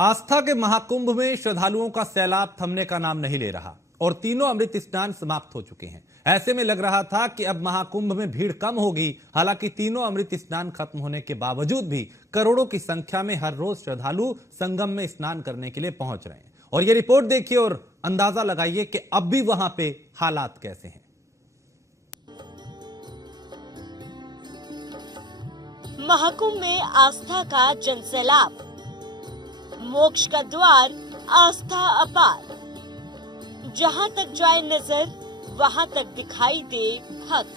आस्था के महाकुंभ में श्रद्धालुओं का सैलाब थमने का नाम नहीं ले रहा और तीनों अमृत स्नान समाप्त हो चुके हैं। ऐसे में लग रहा था कि अब महाकुंभ में भीड़ कम होगी। हालांकि तीनों अमृत स्नान खत्म होने के बावजूद भी करोड़ों की संख्या में हर रोज श्रद्धालु संगम में स्नान करने के लिए पहुंच रहे हैं। और ये रिपोर्ट देखिए और अंदाजा लगाइए कि अब भी वहां पे हालात कैसे हैं। महाकुंभ में आस्था का जनसैलाब, मोक्ष का द्वार, आस्था अपार। जहां तक जाए नजर वहां तक दिखाई दे भक्त।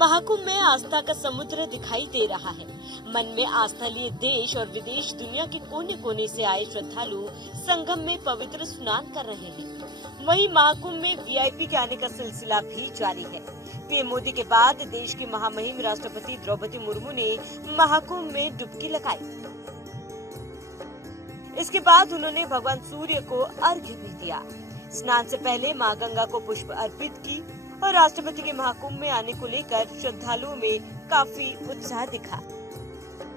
महाकुंभ में आस्था का समुद्र दिखाई दे रहा है। मन में आस्था लिए देश और विदेश दुनिया के कोने कोने से आए श्रद्धालु संगम में पवित्र स्नान कर रहे हैं। वहीं महाकुंभ में वीआईपी के आने का सिलसिला भी जारी है। पीएम मोदी के बाद देश की महामहिम राष्ट्रपति द्रौपदी मुर्मू ने महाकुंभ में डुबकी लगाई। इसके बाद उन्होंने भगवान सूर्य को अर्घ्य भी दिया। स्नान से पहले मां गंगा को पुष्प अर्पित की और राष्ट्रपति के महाकुंभ में आने को लेकर श्रद्धालुओं में काफी उत्साह दिखा।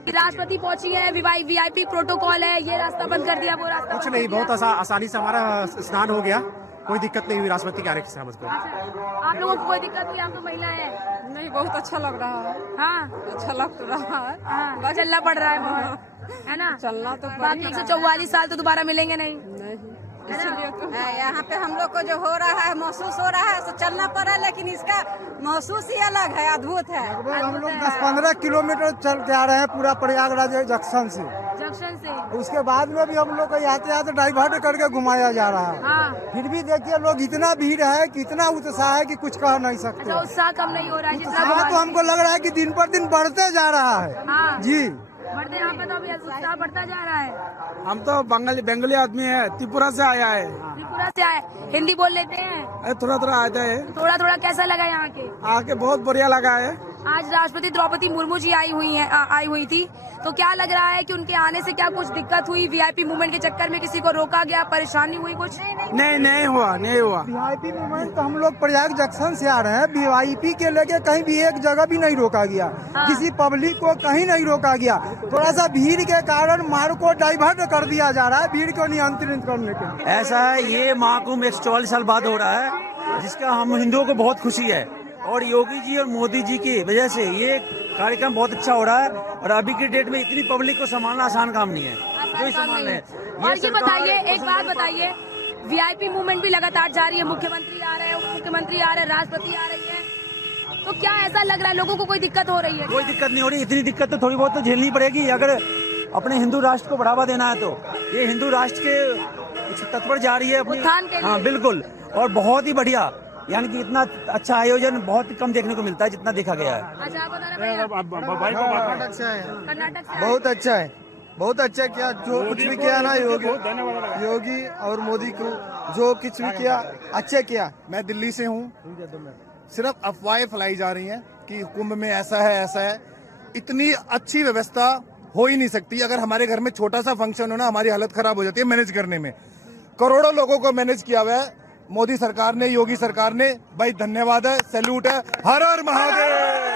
राष्ट्रपति पहुंची है, वीआईपी प्रोटोकॉल है, ये रास्ता बंद कर दिया, वो रास्ता कुछ नहीं, बहुत आसानी से हमारा स्नान हो गया, कोई दिक्कत नहीं हुई राष्ट्रपति के आने से हमको। आप लोगों को कोई दिक्कत नहीं? आप तो महिला है। नहीं, बहुत अच्छा लग रहा है। हाँ, अच्छा लग रहा है। हाँ, चलना पड़ रहा है बहुत, है ना? चलना तो बाकी 144 साल तो दोबारा मिलेंगे नहीं। इसलिए तो यहाँ पे हम लोग को जो हो रहा है, महसूस हो रहा है, तो चलना पड़ा, लेकिन इसका महसूस ही अलग है, अद्भुत है। हम लोग 10-15 किलोमीटर चल के आ रहे हैं पूरा प्रयागराज जंक्शन से। उसके बाद में भी हम लोग को यातायात डाइवर्ट करके घुमाया जा रहा है। हाँ। फिर भी देखिए लोग इतना भीड़ है, कितना उत्साह है कि कुछ कह नहीं सकते। अच्छा, उत्साह कम नहीं हो रहा है? उत्साह तो हमको लग रहा है कि दिन पर दिन बढ़ते जा रहा है। हाँ। जी बढ़ते, यहाँ पे तो अभी उत्साह बढ़ता जा रहा है। हम तो बंगाली आदमी है, त्रिपुरा से आया है। त्रिपुरा से आए, हिंदी बोल लेते हैं? थोड़ा थोड़ा आता है। थोड़ा थोड़ा कैसा लगा यहाँ के? आके बहुत बढ़िया लगा है। आज राष्ट्रपति द्रौपदी मुर्मू जी आई हुई थी, तो क्या लग रहा है कि उनके आने से क्या कुछ दिक्कत हुई? वीआईपी मूवमेंट के चक्कर में किसी को रोका गया, परेशानी हुई कुछ? नहीं हुआ। वीआईपी मूवमेंट तो हम लोग प्रयाग जंक्शन से आ रहे हैं। वीआईपी के लेके कहीं भी एक जगह भी नहीं रोका गया। हाँ। किसी पब्लिक को कहीं नहीं रोका गया। थोड़ा सा भीड़ के कारण मार्ग को डाइवर्ट कर दिया जा रहा है, भीड़ को नियंत्रित करने के लिए। ऐसा है, ये महाकुंभ 144 साल बाद हो रहा है, जिसका हम हिंदुओं को बहुत खुशी है। और योगी जी और मोदी जी की वजह से ये कार्यक्रम बहुत अच्छा हो रहा है। और अभी की डेट में इतनी पब्लिक को संभालना आसान काम नहीं है, कोई संभाल रहे हैं। और ये बताइए, एक बात बताइए, वीआईपी मूवमेंट भी लगातार जारी है, मुख्यमंत्री आ रहे हैं, उप मुख्यमंत्री आ रहे हैं, राष्ट्रपति आ रही है, तो क्या ऐसा लग रहा है लोगों को कोई दिक्कत हो रही है? कोई दिक्कत नहीं हो रही। इतनी दिक्कत तो थोड़ी बहुत तो झेलनी पड़ेगी अगर अपने हिंदू राष्ट्र को बढ़ावा देना है। तो ये हिंदू राष्ट्र के तत्पर जा रही है अपनी। हाँ बिल्कुल, और बहुत ही बढ़िया, यानी कि इतना अच्छा आयोजन बहुत कम देखने को मिलता है जितना देखा गया है। अच्छा, आप बता रहे हैं? कर्नाटक से आए। कर्नाटक से बहुत अच्छा है, बहुत अच्छा किया। जो कुछ भी किया ना योगी और मोदी को जो कुछ भी किया अच्छे किया। मैं दिल्ली से हूँ। सिर्फ अफवाहें फैलाई जा रही हैं कि कुंभ में ऐसा है। इतनी अच्छी व्यवस्था हो ही नहीं सकती। अगर हमारे घर में छोटा सा फंक्शन हो ना, हमारी हालत खराब हो जाती है मैनेज करने में। करोड़ों लोगों को मैनेज किया हुआ है मोदी सरकार ने, योगी सरकार ने। भाई धन्यवाद है, सैल्यूट है। हर हर महादेव।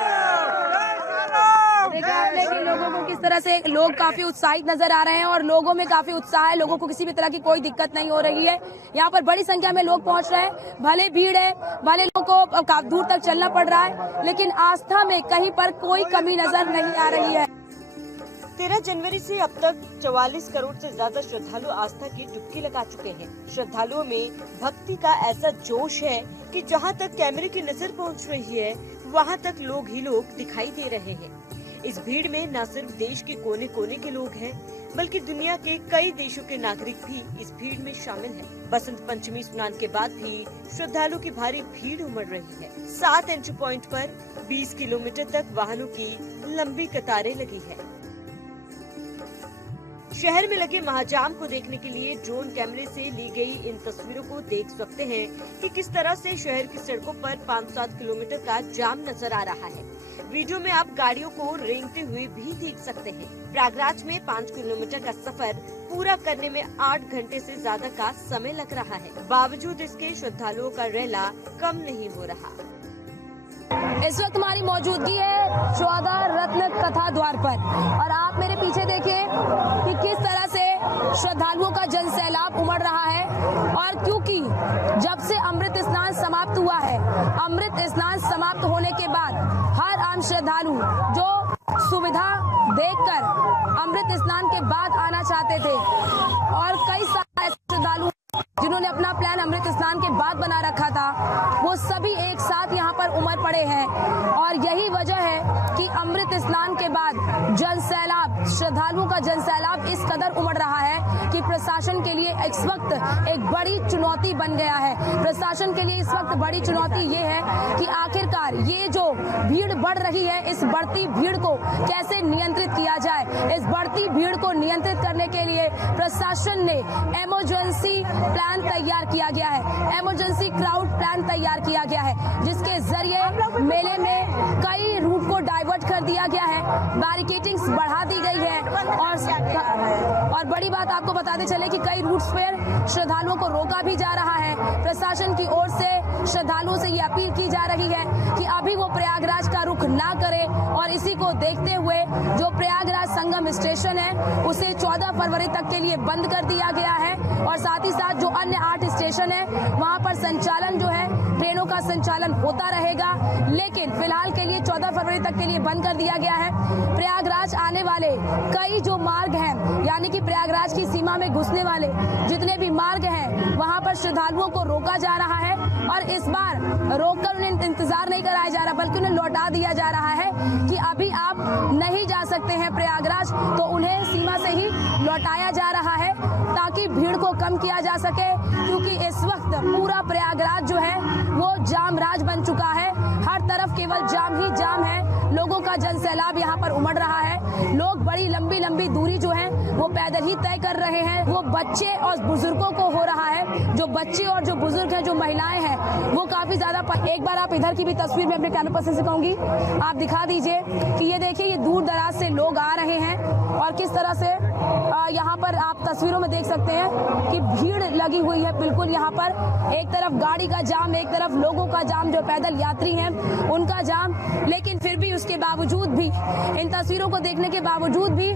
लेकिन लोगों को किस तरह से लोग काफी उत्साहित नजर आ रहे हैं और लोगों में काफी उत्साह है, लोगों को किसी भी तरह की कोई दिक्कत नहीं हो रही है। यहाँ पर बड़ी संख्या में लोग पहुँच रहे हैं, भले भीड़ है, भले लोगों को काफी दूर तक चलना पड़ रहा है, लेकिन आस्था में कहीं पर कोई कमी नजर नहीं आ रही है। 13 जनवरी से अब तक 44 करोड़ से ज्यादा श्रद्धालु आस्था की डुबकी लगा चुके हैं। श्रद्धालुओं में भक्ति का ऐसा जोश है कि जहां तक कैमरे की नजर पहुंच रही है, वहां तक लोग ही लोग दिखाई दे रहे हैं। इस भीड़ में न सिर्फ देश के कोने कोने के लोग हैं, बल्कि दुनिया के कई देशों के नागरिक भी इस भीड़ में शामिल हैं। बसंत पंचमी स्नान के बाद भी श्रद्धालुओं की भारी भीड़ उमड़ रही है। 7 एंट्री पॉइंट पर 20 किलोमीटर तक वाहनों की लंबी कतारें लगी है। शहर में लगे महाजाम को देखने के लिए ड्रोन कैमरे से ली गई इन तस्वीरों को देख सकते हैं कि किस तरह से शहर की सड़कों पर 5-7 किलोमीटर का जाम नजर आ रहा है। वीडियो में आप गाड़ियों को रेंगते हुए भी देख सकते हैं। प्रयागराज में 5 किलोमीटर का सफर पूरा करने में 8 घंटे से ज्यादा का समय लग रहा है। बावजूद इसके श्रद्धालुओं का रैला कम नहीं हो रहा। इस वक्त हमारी मौजूदगी है चौदह रत्न कथा द्वार पर और आप मेरे पीछे देखिए कि श्रद्धालुओं का जनसैलाब उमड़ रहा है। और क्योंकि जब से अमृत स्नान समाप्त हुआ है, अमृत स्नान समाप्त होने के बाद हर आम श्रद्धालु जो सुविधा देखकर अमृत स्नान के बाद आना चाहते थे और कई सारे श्रद्धालु जिन्होंने अपना प्लान अमृत स्नान के बाद बना रखा था, वो सभी एक साथ यहाँ पर उमड़ पड़े हैं। और यही वजह है कि अमृत स्नान के बाद जनसैलाब, श्रद्धालुओं का जनसैलाब इस कदर उमड़ रहा है कि प्रशासन के लिए इस वक्त एक बड़ी चुनौती बन गया है। प्रशासन के लिए इस वक्त बड़ी चुनौती ये है कि आखिरकार ये जो भीड़ बढ़ रही है, इस बढ़ती भीड़ को कैसे नियंत्रित किया जाए। इस बढ़ती भीड़ को नियंत्रित करने के लिए प्रशासन ने इमरजेंसी प्लान तैयार किया गया है, इमरजेंसी क्राउड प्लान तैयार किया गया है, जिसके जरिए मेले में कई रूट को डाइवर्ट कर दिया गया है, बैरिकेडिंग्स बढ़ा दी गई है। और बड़ी बात आपको बताते चले कि कई रूट्स पर श्रद्धालुओं को रोका भी जा रहा है। प्रशासन की ओर से श्रद्धालुओं से ये अपील की जा रही है कि अभी वो प्रयागराज का रुख ना करें और इसी को देखते हुए जो प्रयागराज संगम स्टेशन है उसे 14 फरवरी तक के लिए बंद कर दिया गया है। और साथ ही साथ जो अन्य 8 स्टेशन है वहां पर संचालन जो है, ट्रेनों का संचालन होता रहेगा, लेकिन फिलहाल के लिए 14 फरवरी तक के लिए बंद कर दिया गया है। प्रयागराज आने वाले कई जो मार्ग हैं, यानी कि प्रयागराज की सीमा में घुसने वाले जितने भी मार्ग हैं, वहां पर श्रद्धालुओं को रोका जा रहा है। और इस बार रोककर उन्हें इंतजार नहीं कराया जा रहा, बल्कि उन्हें लौटा दिया जा रहा है कि अभी आप नहीं जा सकते हैं प्रयागराज, तो उन्हें सीमा से ही लौटाया जा रहा है ताकि भीड़ को कम किया जा सके। क्योंकि इस वक्त पूरा प्रयागराज जो है वो जाम राज बन चुका है, हर तरफ केवल जाम ही जाम है। लोगों का जनसैलाब यहाँ पर उमड़ रहा है। लोग बड़ी लंबी लंबी दूरी जो है वो पैदल ही तय कर रहे हैं। वो बच्चे और बुजुर्गों को हो रहा है, जो बच्चे और जो बुजुर्ग हैं, जो महिलाएं हैं, वो काफी ज्यादा। एक बार आप इधर की भी तस्वीर में अपने कैमरे पर्सन से कहूंगी आप दिखा दीजिए कि ये देखिए, ये दूर दराज से लोग आ रहे हैं और किस तरह से यहाँ पर आप तस्वीरों में देख सकते हैं कि भीड़ लगी हुई है। बिल्कुल यहाँ पर एक तरफ गाड़ी का जाम, एक तरफ लोगों का जाम, जो पैदल यात्री हैं उनका जाम। लेकिन फिर भी उसके बावजूद भी, इन तस्वीरों को देखने के बावजूद भी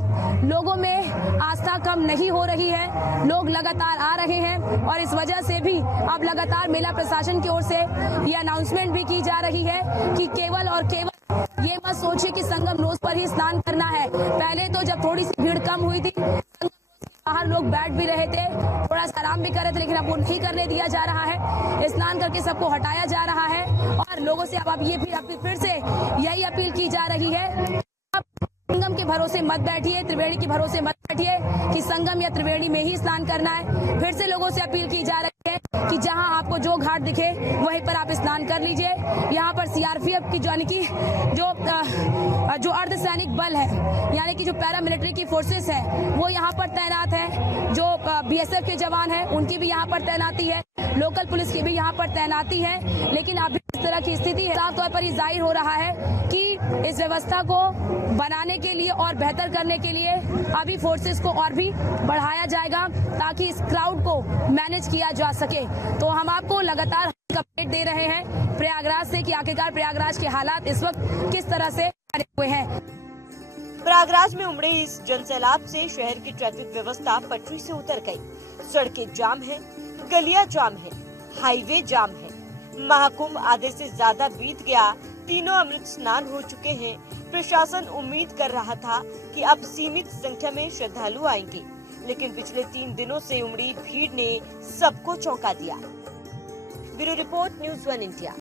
लोगों में आस्था कम नहीं हो रही है। लोग लगातार आ रहे हैं और इस वजह से भी अब लगातार मेला प्रशासन की ओर से ये अनाउंसमेंट भी की जा रही है कि केवल और केवल ये मत सोचिए कि संगम रोज पर ही स्नान करना है। पहले तो जब थोड़ी सी भीड़ कम हुई थी, बाहर लोग बैठ भी रहे थे, थोड़ा सा आराम भी कर रहे थे, लेकिन अब वो नहीं करने दिया जा रहा है। स्नान करके सबको हटाया जा रहा है और लोगों से अब ये फिर से यही अपील की जा रही है, संगम के भरोसे मत बैठिए, त्रिवेणी के भरोसे मत बैठिए कि संगम या त्रिवेणी में ही स्नान करना है। फिर से लोगों से अपील की जा रही है कि जहां आपको जो घाट दिखे वहीं पर आप स्नान कर लीजिए। यहाँ पर सीआरपीएफ की यानी कि जो अर्धसैनिक बल है, यानी कि जो पैरामिलिट्री की फोर्सेस हैं, वो यहाँ पर तैनात है। जो बीएसएफ के जवान हैं उनकी भी यहाँ पर तैनाती है, लोकल पुलिस की भी यहाँ पर तैनाती है। लेकिन अभी इस तरह की स्थिति है, साफ तौर पर ये जाहिर हो रहा है कि इस व्यवस्था को बनाने के लिए और बेहतर करने के लिए अभी फोर्सेस को और भी बढ़ाया जाएगा ताकि इस क्राउड को मैनेज किया जा सके। तो हम आपको लगातार अपडेट दे रहे हैं प्रयागराज से कि आखिरकार प्रयागराज के हालात इस वक्त किस तरह से बने हुए हैं। प्रयागराज में उमड़े इस जनसैलाब से शहर की ट्रैफिक व्यवस्था पटरी से उतर गई। सड़कें जाम है, गलियां जाम है, हाईवे जाम है। महाकुंभ आधे से ज्यादा बीत गया, तीनों अमृत स्नान हो चुके हैं। प्रशासन उम्मीद कर रहा था कि अब सीमित संख्या में श्रद्धालु आएंगे, लेकिन पिछले 3 दिनों से उमड़ी भीड़ ने सबको चौंका दिया। Bureau report, news 1 India.